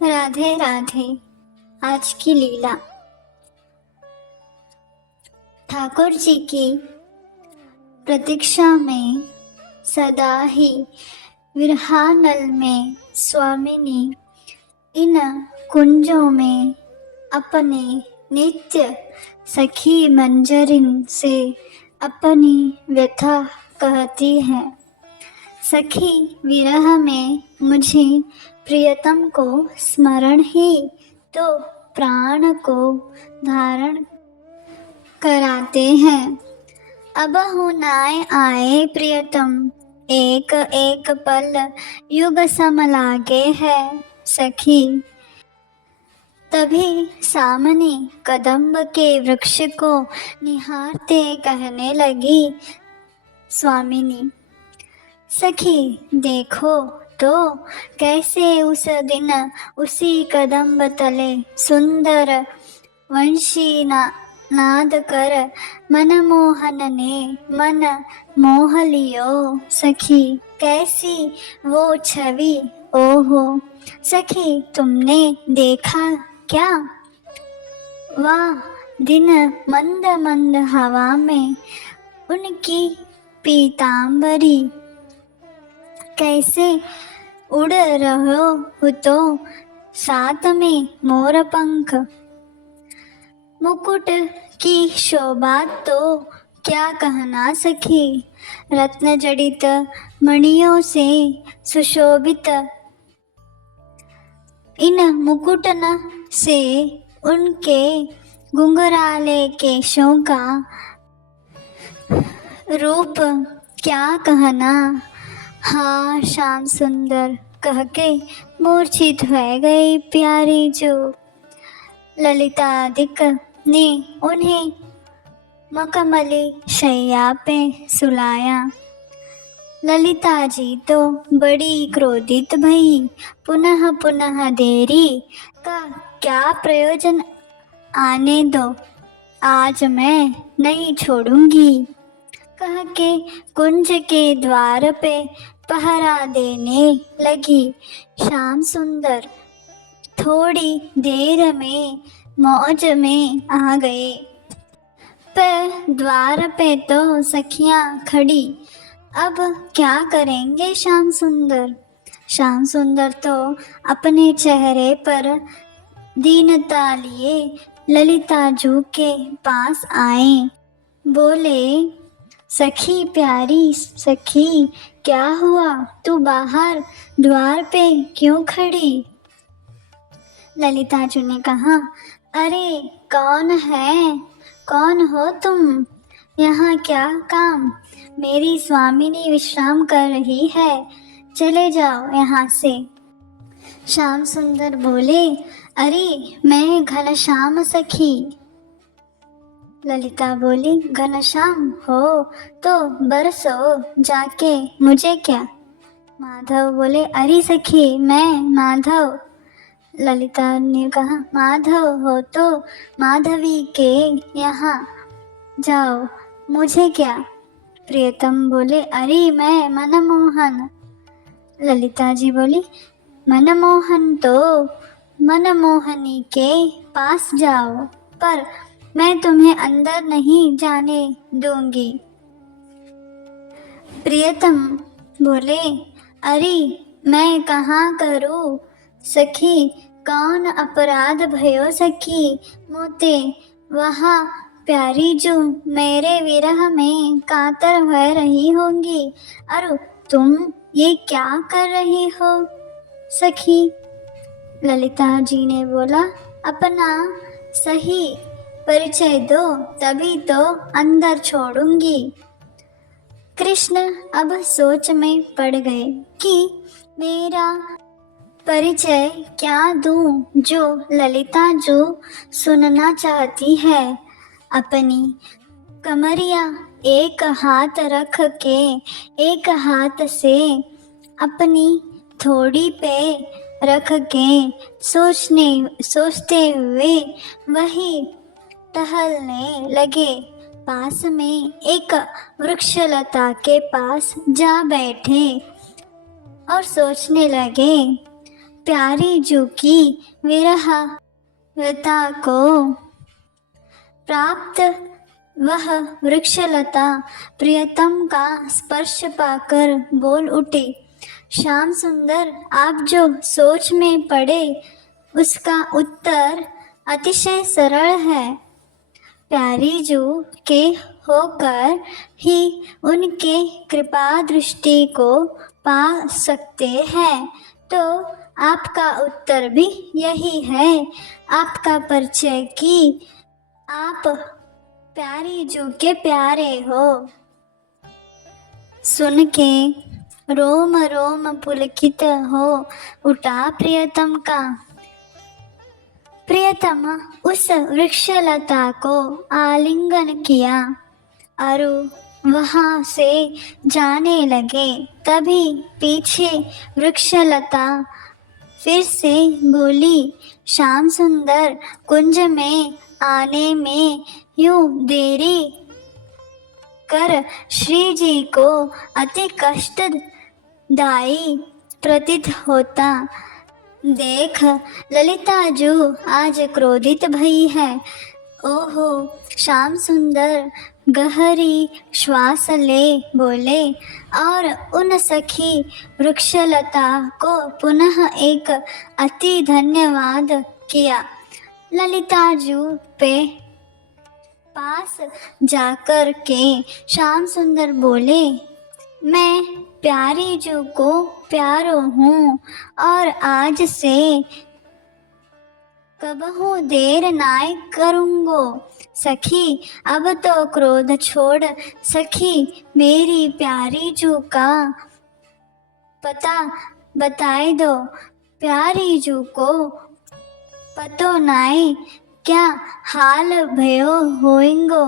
राधे राधे। आज की लीला। ठाकुर जी की प्रतीक्षा में सदा ही विरहानल में स्वामिनी इन कुंजों में अपने नित्य सखी मंजरिन से अपनी व्यथा कहती है। सखी विरह में मुझे प्रियतम को स्मरण ही तो प्राण को धारण कराते हैं। अब हुनाए आए प्रियतम, एक एक पल युग सम लागे है सखी। तभी सामने कदम्ब के वृक्ष को निहारते कहने लगी स्वामिनी, सखी देखो तो कैसे उस दिन उसी कदम्ब तले सुंदर वंशी नाद कर मनमोहन ने मन मोह लियो सखी। कैसी वो छवि, ओहो सखी तुमने देखा क्या? वह दिन मंद मंद हवा में उनकी पीतांबरी कैसे उड़ रहो हो, तो साथ में मोर पंख। मुकुट की शोभा तो क्या कहना सखी, रत्न जड़ित मणियों से सुशोभित इन मुकुटन से उनके घुंघराले केशों का रूप क्या कहना। हाँ श्याम सुंदर कह के मूर्छित हो गई प्यारी जो। ललितादिक ने उन्हें मखमली शैया पे सुलाया। ललिता जी तो बड़ी क्रोधित भई, पुनः पुनः देरी का क्या प्रयोजन, आने दो आज मैं नहीं छोड़ूंगी कह के कुंज के द्वार पे पहरा देने लगी। श्याम सुंदर थोड़ी देर में मौज में आ गए, पर द्वार पे तो सखियां खड़ी। अब क्या करेंगे श्याम सुंदर? श्याम सुंदर तो अपने चेहरे पर दीनता लिए ललिता जू के पास आए। बोले, सखी प्यारी सखी क्या हुआ, तू बाहर द्वार पे क्यों खड़ी? ललिता जी ने कहा, अरे कौन है, कौन हो तुम, यहाँ क्या काम? मेरी स्वामिनी विश्राम कर रही है, चले जाओ यहाँ से। श्याम सुंदर बोले, अरे मैं घनश्याम सखी। ललिता बोली, घनश्याम हो तो बरसो जाके, मुझे क्या? माधव बोले, अरे सखी मैं माधव। ललिता ने कहा, माधव हो तो माधवी के यहाँ जाओ, मुझे क्या? प्रियतम बोले, अरे मैं मनमोहन। ललिता जी बोली, मनमोहन तो मनमोहनी के पास जाओ, पर मैं तुम्हें अंदर नहीं जाने दूंगी। प्रियतम बोले, अरे मैं कहाँ करूँ सखी, कौन अपराध भयो सखी मोते, वहाँ प्यारी जो मेरे विरह में कातर हो रही होंगी, अरे तुम ये क्या कर रही हो सखी? ललिता जी ने बोला, अपना सही परिचय दो तभी तो अंदर छोड़ूंगी। कृष्ण अब सोच में पड़ गए कि मेरा परिचय क्या दूं जो ललिता जो सुनना चाहती है। अपनी कमरिया एक हाथ रख के एक हाथ से अपनी थोड़ी पे रख के सोचते हुए वही टहलने लगे। पास में एक वृक्षलता के पास जा बैठे और सोचने लगे, प्यारी जू की विरहता को प्राप्त वह वृक्षलता प्रियतम का स्पर्श पाकर बोल उठी, श्याम सुंदर, आप जो सोच में पड़े उसका उत्तर अतिशय सरल है। प्यारी जू के होकर ही उनके कृपा दृष्टि को पा सकते हैं। तो आपका उत्तर भी यही है। आपका परिचय कि आप प्यारी जू के प्यारे हो सुन के रोम रोम पुलकित हो उठा प्रियतम का। प्रियतम उस वृक्षलता को आलिंगन किया और वहां से जाने लगे। तभी पीछे वृक्षलता फिर से बोली, श्याम सुंदर, कुंज में आने में यूं देरी कर श्री जी को अति कष्टदायी प्रतीत होता। देख, ललिता जू आज क्रोधित भई है। ओहो, श्याम सुंदर गहरी श्वास ले बोले और उन सखी वृक्षलता को पुनः एक अति धन्यवाद किया। ललिता जू पे पास जाकर के श्याम सुंदर बोले, मैं प्यारी जू को प्यारो हूँ और आज से कबहू देर नाय करूँगो। सखी, अब तो क्रोध छोड़ सखी, मेरी प्यारी जू का पता बताए दो। प्यारी जू को पतो नाय क्या हाल भयो होएंगो।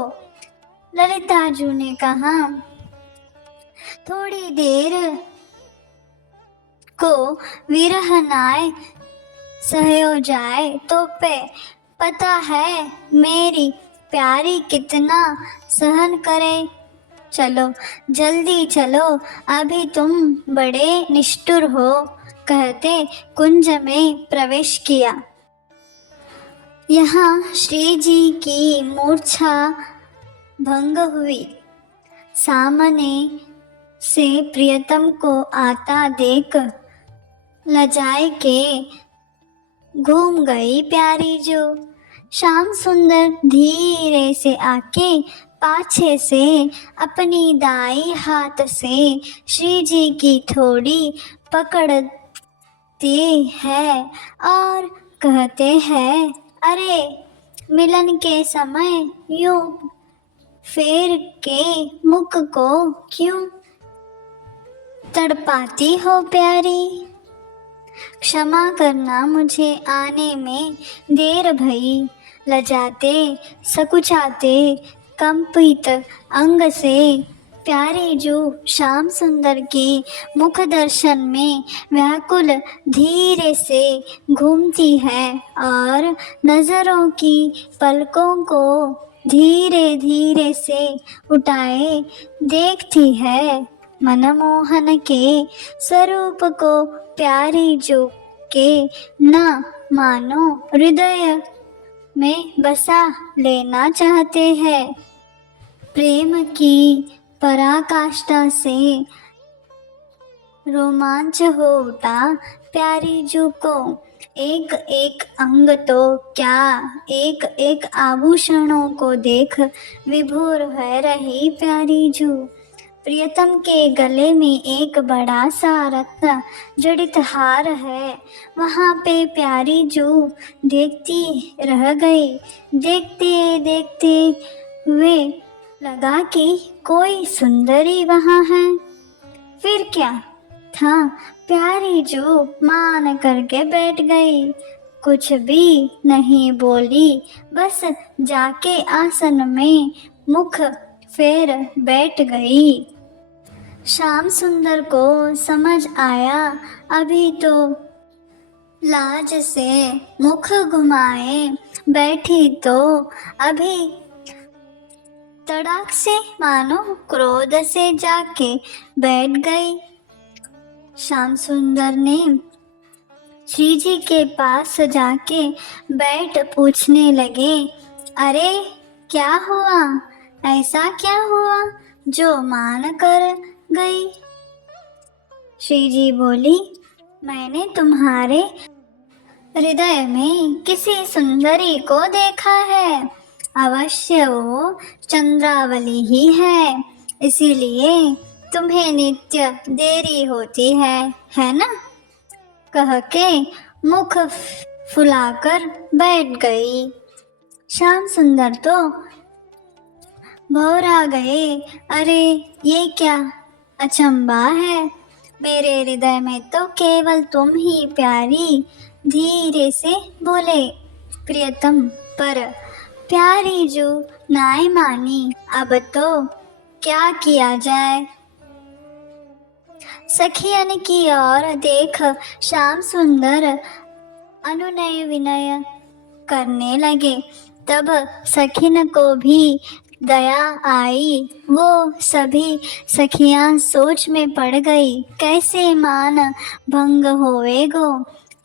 ललिता जू ने कहा, थोड़ी देर को विरह नाय सहयो जाए तो पे पता है मेरी प्यारी कितना सहन करे। चलो जल्दी चलो, अभी तुम बड़े निष्ठुर हो, कहते कुंज में प्रवेश किया। यहाँ श्री जी की मूर्छा भंग हुई। सामने से प्रियतम को आता देख लजाए के घूम गई प्यारी जू। श्याम सुंदर धीरे से आके पाछे से अपनी दाई हाथ से श्री जी की थोड़ी पकड़ती है और कहते हैं, अरे मिलन के समय यूं फेर के मुख को क्यों तड़पाती हो प्यारी। क्षमा करना, मुझे आने में देर भई। लजाते सकुचाते कंपित अंग से प्यारी जू श्याम सुंदर की मुख दर्शन में व्याकुल धीरे से घूमती है और नजरों की पलकों को धीरे धीरे से उठाए देखती है। मनमोहन के स्वरूप को प्यारी जू के न मानो हृदय में बसा लेना चाहते हैं। प्रेम की पराकाष्ठा से रोमांच हो उठा प्यारी जू को। एक एक अंग तो क्या, एक एक आभूषणों को देख विभोर है रही प्यारी जू। प्रियतम के गले में एक बड़ा सा रत्न जड़ित हार है। वहाँ पे प्यारी जू देखती रह गई। देखते देखते वे लगा कि कोई सुंदरी वहाँ है। फिर क्या था, प्यारी जू मान करके बैठ गई। कुछ भी नहीं बोली, बस जाके आसन में मुख फेर बैठ गई। श्याम सुंदर को समझ आया, अभी तो लाज से मुख घुमाए बैठी तो अभी तड़ाक से मानो क्रोध से जाके बैठ गई। श्याम सुंदर ने श्री जी के पास जाके बैठ पूछने लगे, अरे क्या हुआ, ऐसा क्या हुआ जो मान कर गई। श्री जी बोली, मैंने तुम्हारे हृदय में किसी सुंदरी को देखा है, अवश्य वो चंद्रावली ही है, इसीलिए तुम्हें नित्य देरी होती है ना। कह के मुख फुलाकर बैठ गई। श्याम सुंदर तो भौरा गए, अरे ये क्या अचंबा है, मेरे हृदय में तो केवल तुम ही प्यारी। धीरे से बोले, प्रियतम, पर प्यारी जो नाय मानी, अब तो क्या किया जाए। सखियन की ओर देख श्याम सुंदर अनुनय विनय करने लगे। तब सखिन को भी दया आई। वो सभी सखियां सोच में पड़ गई, कैसे मान भंग होवेगो।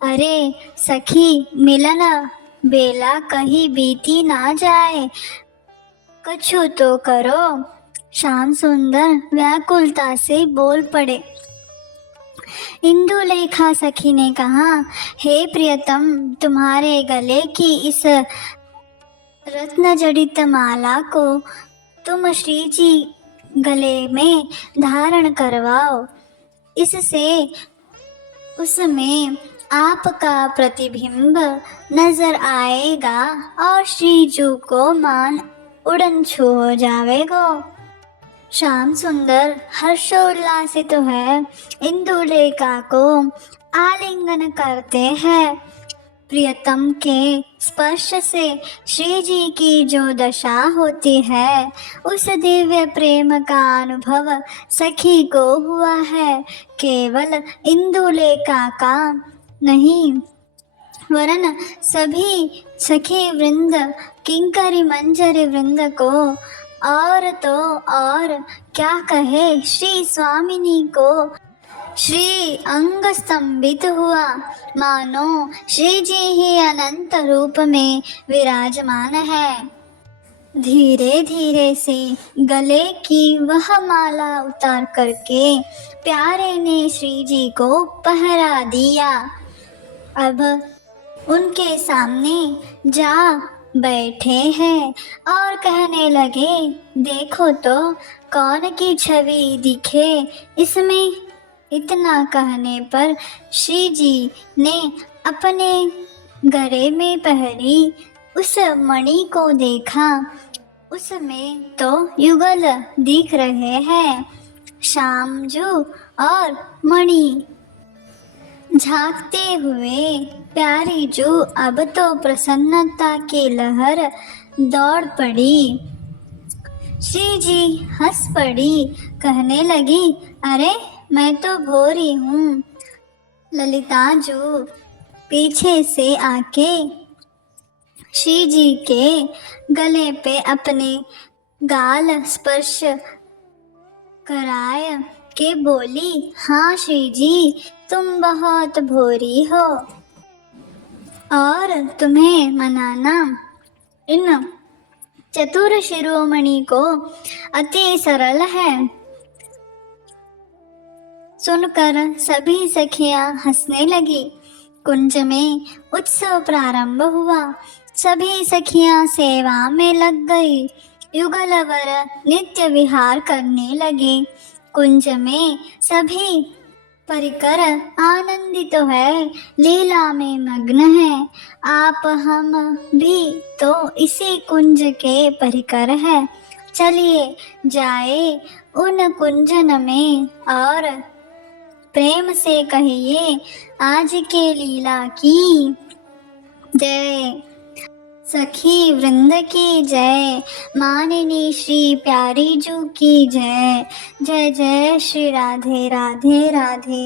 अरे सखी, मिलन बेला कहीं बीती ना जाए, कछु तो करो। श्याम सुंदर व्याकुलता से बोल पड़े। इंदुलेखा सखी ने कहा, हे प्रियतम, तुम्हारे गले की इस रत्न जड़ित माला को तुम श्री जी गले में धारण करवाओ, इससे उसमें आपका प्रतिबिंब नजर आएगा और श्री जी को मान उड़न छू हो जाएगा। श्याम सुंदर हर्षोल्लासित तो है, इंदुलेखा को आलिंगन करते हैं। प्रियतम के स्पर्श से श्री जी की जो दशा होती है, उस दिव्य प्रेम का अनुभव सखी को हुआ है। केवल इंदुलेखा का नहीं, वरन सभी सखी वृंद, किंकरी मंजरी वृंद को, और तो और क्या कहे, श्री स्वामिनी को श्री अंग स्तंभित हुआ, मानो श्री जी ही अनंत रूप में विराजमान है। धीरे धीरे से गले की वह माला उतार करके प्यारे ने श्री जी को पहरा दिया। अब उनके सामने जा बैठे हैं और कहने लगे, देखो तो कौन की छवि दिखे इसमें। इतना कहने पर श्री जी ने अपने गले में पहरी उस मणि को देखा। उसमें तो युगल दिख रहे हैं, शामजू और मणि। झांकते हुए प्यारी जो अब तो प्रसन्नता की लहर दौड़ पड़ी। श्री जी हंस पड़ी, कहने लगी, अरे मैं तो भोरी हूँ। ललिता जो पीछे से आके श्री जी के गले पे अपने गाल स्पर्श कराए के बोली, हाँ श्री जी, तुम बहुत भोरी हो और तुम्हें मनाना इन चतुर शिरोमणि को अति सरल है। सुनकर सभी सखियां हंसने लगी। कुंज में उत्सव प्रारंभ हुआ। सभी सखियां सेवा में लग गई। युगलवर नित्य विहार करने लगे। कुंज में सभी परिकर आनंदित है, लीला में मग्न है। आप हम भी तो इसी कुंज के परिकर है। चलिए जाए उन कुंजन में और प्रेम से कहिए, आज के लीला की जय। सखी वृंद की जय, मानिनी श्री प्यारी जू की जय। जय जय श्री राधे राधे राधे।